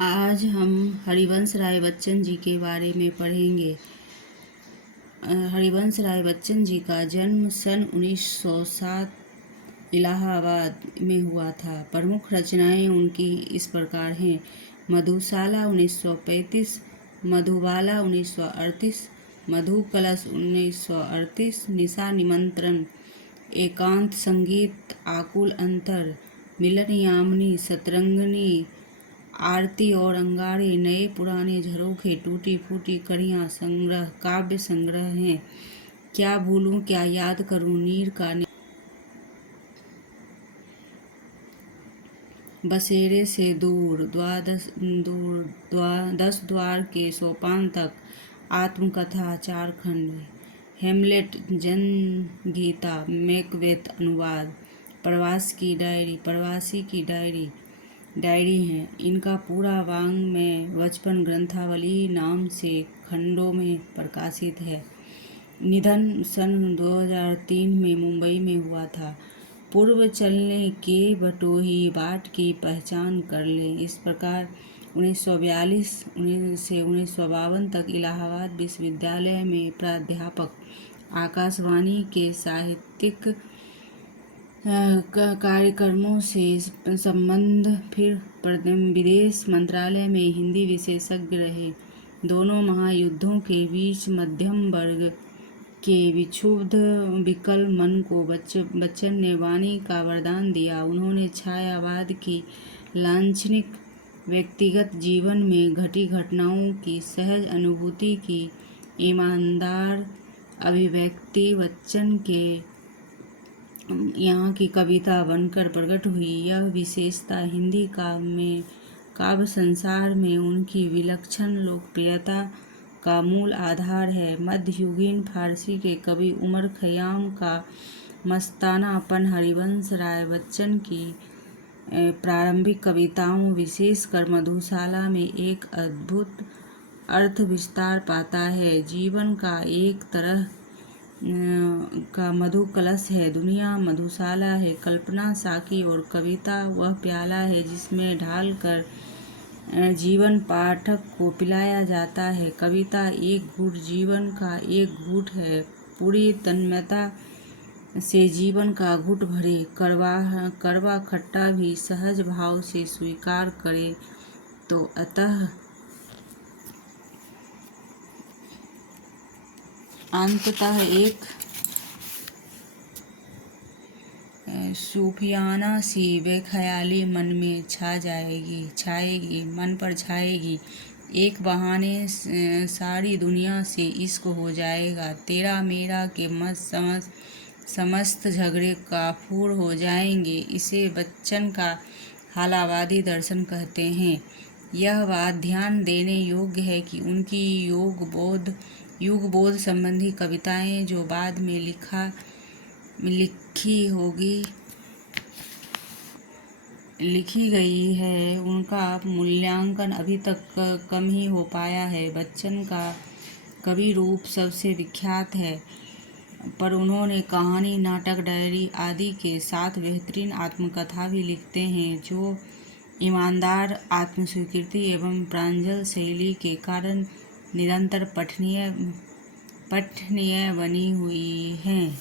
आज हम हरिवंश राय बच्चन जी के बारे में पढ़ेंगे। हरिवंश राय बच्चन जी का जन्म सन 1907 इलाहाबाद में हुआ था। प्रमुख रचनाएं उनकी इस प्रकार हैं: मधुशाला 1935, मधुबाला 1938, मधु कलश 1938, निशा निमंत्रण, एकांत संगीत, आकुल अंतर, मिलन यामिनी, सतरंगिनी, आरती और अंगारे, नए पुराने झरोखे, टूटी फूटी कड़ियाँ संग्रह, काव्य संग्रह हैं। क्या भूलूं क्या याद करूं, नीर का बसेरे से दूर, 10 द्वार के सोपान तक, आत्मकथा 4 खंड, हेमलेट जनगीता, मैकबेथ अनुवाद, प्रवासी की डायरी हैं। इनका पूरा वाङ्मय बचपन ग्रंथावली नाम से खंडों में प्रकाशित है। निधन सन 2003 में मुंबई में हुआ था। पूर्व चलने के बटोही बाट की पहचान कर ले। इस प्रकार 1942 से 1952 तक इलाहाबाद विश्वविद्यालय में प्राध्यापक, आकाशवाणी के साहित्यिक कार्यक्रमों से संबंध, फिर विदेश मंत्रालय में हिंदी विशेषज्ञ रहे। दोनों महायुद्धों के बीच मध्यम वर्ग के विक्षुब्ध विकल मन को बच्चन ने वाणी का वरदान दिया। उन्होंने छायावाद की लांछनिक व्यक्तिगत जीवन में घटी घटनाओं की सहज अनुभूति की ईमानदार अभिव्यक्ति बच्चन के यहाँ की कविता बनकर प्रकट हुई। यह विशेषता हिंदी काव्य संसार में उनकी विलक्षण लोकप्रियता का मूल आधार है। मध्ययुगीन फारसी के कवि उमर खयाम का मस्तानापन हरिवंश राय बच्चन की प्रारंभिक कविताओं, विशेषकर मधुशाला में एक अद्भुत अर्थ विस्तार पाता है। जीवन का एक तरह का मधु कलश है, दुनिया मधुशाला है, कल्पना साकी और कविता वह प्याला है जिसमें ढाल कर जीवन पाठक को पिलाया जाता है। कविता एक घूंट जीवन का एक घूंट है। पूरी तन्मयता से जीवन का घूंट भरे, कड़वा खट्टा भी सहज भाव से स्वीकार करे तो अंततः एक सूफियाना सी बेख्याली मन में छाएगी, मन पर छाएगी। एक बहाने सारी दुनिया से इश्क हो जाएगा। तेरा मेरा के समस्त झगड़े काफूर हो जाएंगे। इसे बच्चन का हालावादी दर्शन कहते हैं। यह बात ध्यान देने योग्य है कि उनकी युगबोध संबंधी कविताएं जो बाद में लिखी गई है, उनका मूल्यांकन अभी तक कम ही हो पाया है। बच्चन का कवि रूप सबसे विख्यात है, पर उन्होंने कहानी, नाटक, डायरी आदि के साथ बेहतरीन आत्मकथा भी लिखते हैं, जो ईमानदार आत्मस्वीकृति एवं प्रांजल शैली के कारण निरंतर पठनीय बनी हुई हैं।